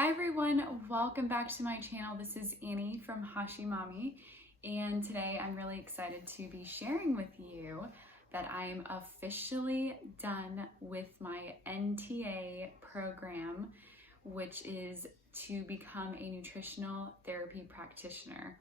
Hi everyone, welcome back to my channel. This is Annie from Hashimami, and today I'm really excited to be sharing with you that I'm officially done with my NTA program, which is to become a nutritional therapy practitioner.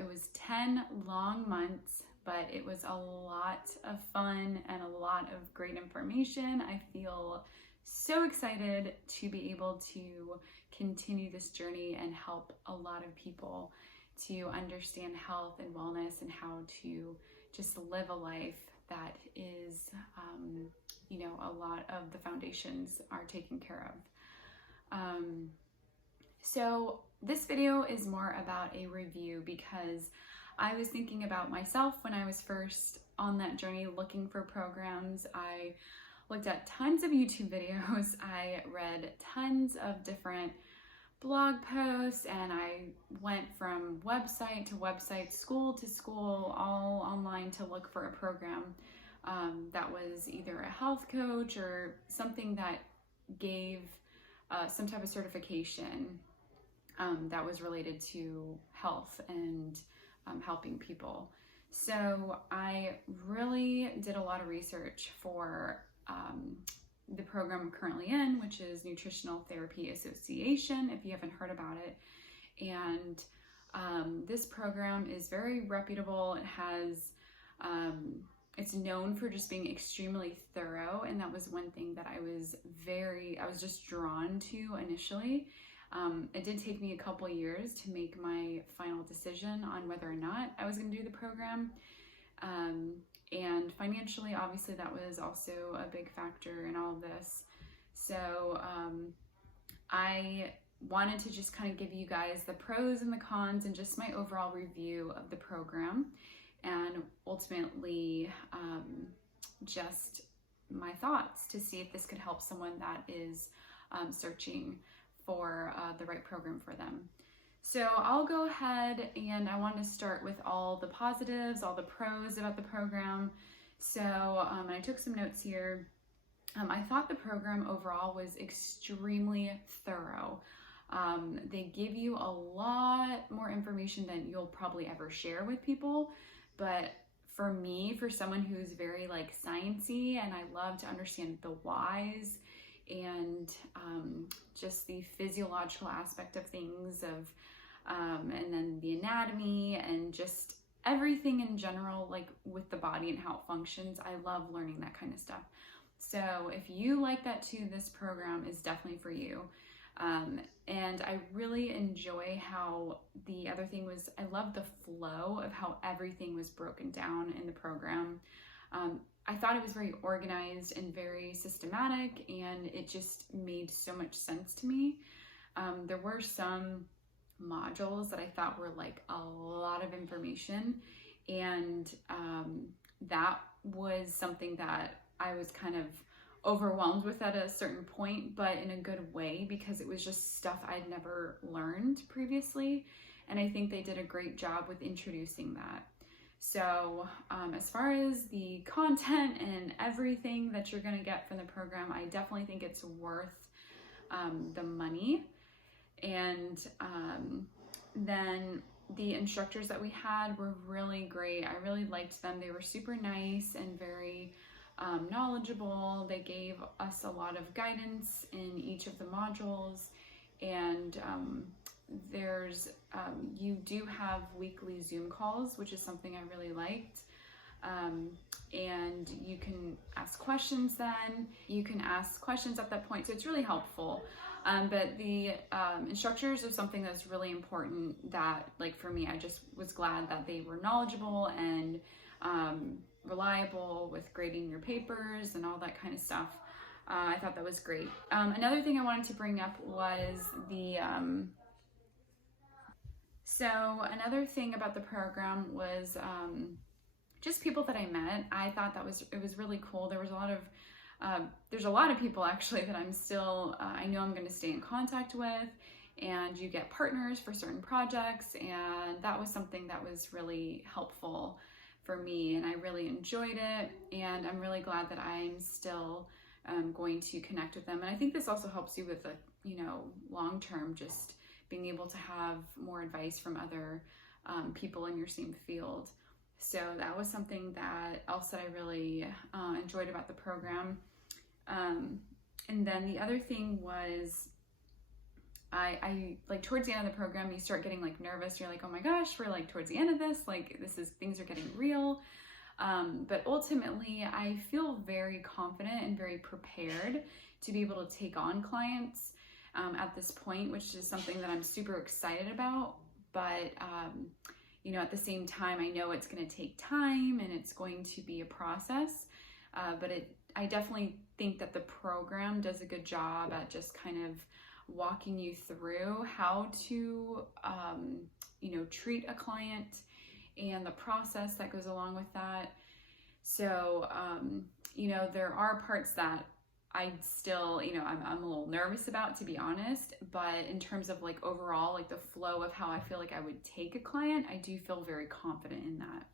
It was 10 long months, but it was a lot of fun and a lot of great information. I feel so excited to be able to continue this journey and help a lot of people to understand health and wellness and how to just live a life that is, a lot of the foundations are taken care of. So this video is more about a review because I was thinking about myself when I was first on that journey looking for programs. I looked at tons of YouTube videos, I read tons of different blog posts, and I went from website to website, school to school, all online to look for a program that was either a health coach or something that gave some type of certification that was related to health and helping people. So I really did a lot of research for the program I'm currently in, which is Nutritional Therapy Association, if you haven't heard about it. And this program is very reputable. It has, it's known for just being extremely thorough. And that was one thing that I was just drawn to initially. It did take me a couple years to make my final decision on whether or not I was going to do the program. And financially, obviously, that was also a big factor in all of this. So I wanted to just kind of give you guys the pros and the cons and just my overall review of the program, and ultimately just my thoughts to see if this could help someone that is searching for the right program for them. So I'll go ahead, and I want to start with all the positives, all the pros about the program. So I took some notes here. I thought the program overall was extremely thorough. They give you a lot more information than you'll probably ever share with people. But for me, for someone who's very sciencey, and I love to understand the whys and just the physiological aspect of things, and then the anatomy and just everything in general, like with the body and how it functions. I love learning that kind of stuff. So if you like that too, this program is definitely for you. And I really enjoy how the other thing was, I love the flow of how everything was broken down in the program. I thought it was very organized and very systematic, and it just made so much sense to me. There were some modules that I thought were a lot of information, and that was something that I was kind of overwhelmed with at a certain point, but in a good way, because it was just stuff I'd never learned previously, and I think they did a great job with introducing that. So as far as the content and everything that you're going to get from the program, I definitely think it's worth the money. And then the instructors that we had were really great. I really liked them. They were super nice and very knowledgeable. They gave us a lot of guidance in each of the modules, and you do have weekly Zoom calls, which is something I really liked. And you can ask questions then. You can ask questions at that point, so it's really helpful. But the instructors are something that's really important that, for me, I just was glad that they were knowledgeable and reliable with grading your papers and all that kind of stuff. I thought that was great. Another thing I wanted to bring up was so another thing about the program was just people that I met. I thought it was really cool. There was there's a lot of people actually that I'm still, I know I'm going to stay in contact with, and you get partners for certain projects, and that was something that was really helpful for me, and I really enjoyed it, and I'm really glad that I'm still going to connect with them. And I think this also helps you with long-term, just being able to have more advice from other people in your same field. So that was something that I really enjoyed about the program. And then the other thing was, I like towards the end of the program, you start getting like nervous. You're like, oh my gosh, we're like towards the end of this, like things are getting real. But ultimately I feel very confident and very prepared to be able to take on clients at this point, which is something that I'm super excited about. But, at the same time, I know it's going to take time and it's going to be a process. But I definitely think that the program does a good job at just kind of walking you through how to, treat a client and the process that goes along with that. So, there are parts that I still, I'm a little nervous about, to be honest, but in terms of like overall, like the flow of how I feel like I would take a client, I do feel very confident in that.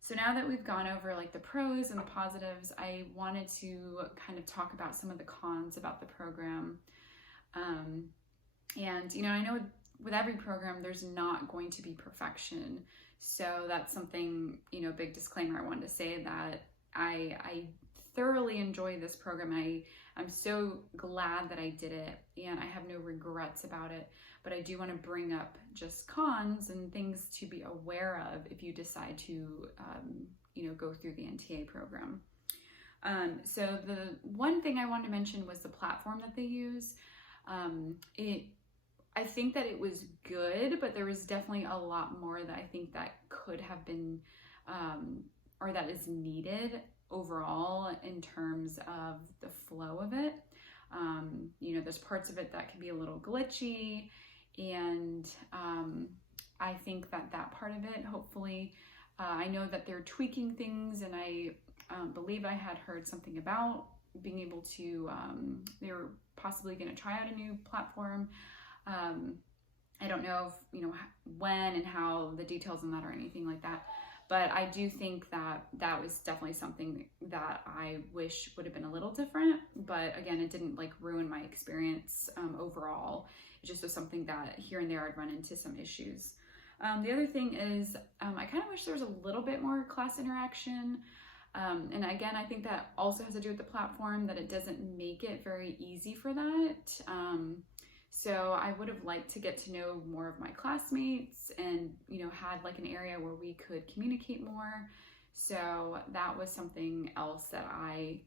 So now that we've gone over like the pros and the positives, I wanted to kind of talk about some of the cons about the program. And, I know with every program, there's not going to be perfection. So that's something, big disclaimer I wanted to say, that I thoroughly enjoy this program. I'm so glad that I did it, and I have no regrets about it. But I do want to bring up just cons and things to be aware of if you decide to, go through the NTA program. So the one thing I wanted to mention was the platform that they use. I think that it was good, but there was definitely a lot more that I think that could have been, or that is needed overall in terms of the flow of it. There's parts of it that can be a little glitchy, and I think that part of it, hopefully, I know that they're tweaking things, and I believe I had heard something about being able to, they were possibly going to try out a new platform. I don't know if, when and how, the details on that or anything like that. But I do think that was definitely something that I wish would have been a little different. But again, it didn't like ruin my experience overall. It just was something that here and there I'd run into some issues. The other thing is, I kind of wish there was a little bit more class interaction. And again, I think that also has to do with the platform, that it doesn't make it very easy for that. So I would have liked to get to know more of my classmates and, had like an area where we could communicate more. So that was something else that I,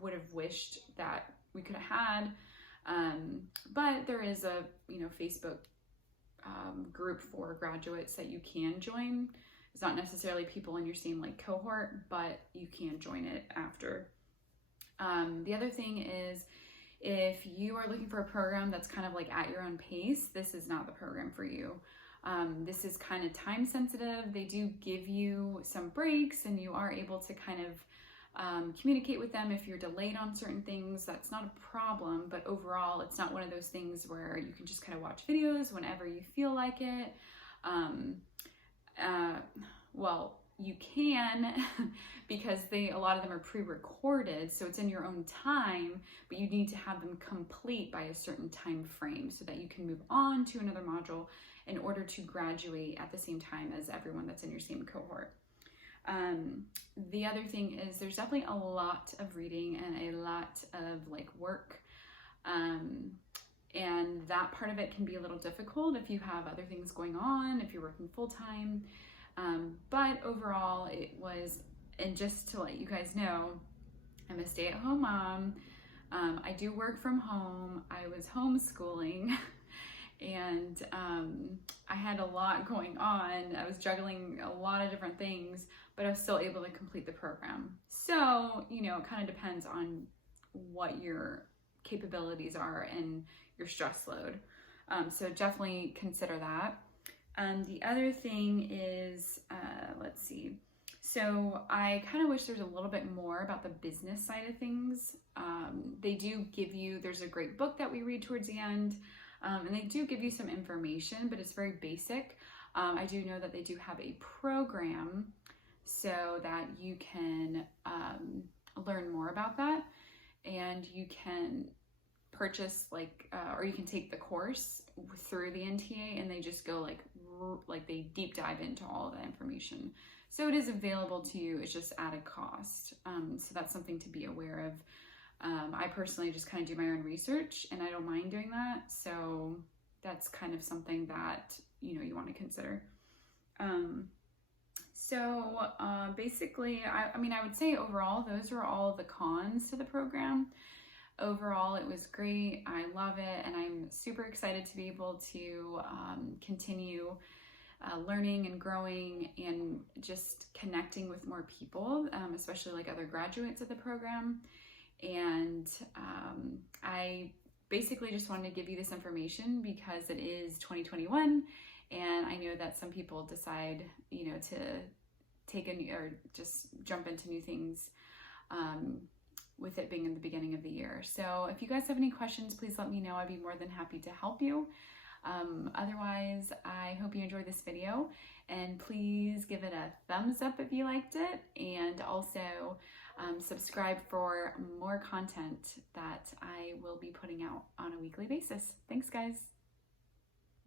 would have wished that we could have had. But there is a, Facebook group for graduates that you can join. It's not necessarily people in your same like cohort, but you can join it after. The other thing is, if you are looking for a program that's kind of like at your own pace, this is not the program for you. This is kind of time sensitive. They do give you some breaks, and you are able to kind of communicate with them if you're delayed on certain things. That's not a problem, but overall, it's not one of those things where you can just kind of watch videos whenever you feel like it. Well, you can, because a lot of them are pre-recorded, so it's in your own time, but you need to have them complete by a certain time frame so that you can move on to another module in order to graduate at the same time as everyone that's in your same cohort. The other thing is, there's definitely a lot of reading and a lot of like work, and that part of it can be a little difficult if you have other things going on, if you're working full-time. But overall it was, and just to let you guys know, I'm a stay-at-home mom. I do work from home. I was homeschooling and I had a lot going on. I was juggling a lot of different things, but I was still able to complete the program. So, it kind of depends on what your capabilities are and your stress load. So definitely consider that. The other thing is, let's see. So I kind of wish there's a little bit more about the business side of things. They do give you, there's a great book that we read towards the end, and they do give you some information, but it's very basic. I do know that they do have a program so that you can learn more about that, and you can purchase or you can take the course through the NTA, and they just go like they deep dive into all of that information. So it is available to you, it's just at a cost. So that's something to be aware of. I personally just kind of do my own research, and I don't mind doing that. So that's kind of something that, you want to consider. Basically, I would say overall, those are all the cons to the program. Overall, it was great. I love it, and I'm super excited to be able to continue learning and growing and just connecting with more people, especially like other graduates of the program. And I basically just wanted to give you this information because it is 2021, and I know that some people decide, to take or just jump into new things with it being in the beginning of the year. So if you guys have any questions, please let me know. I'd be more than happy to help you. Otherwise, I hope you enjoyed this video, and please give it a thumbs up if you liked it, and also subscribe for more content that I will be putting out on a weekly basis. Thanks, guys.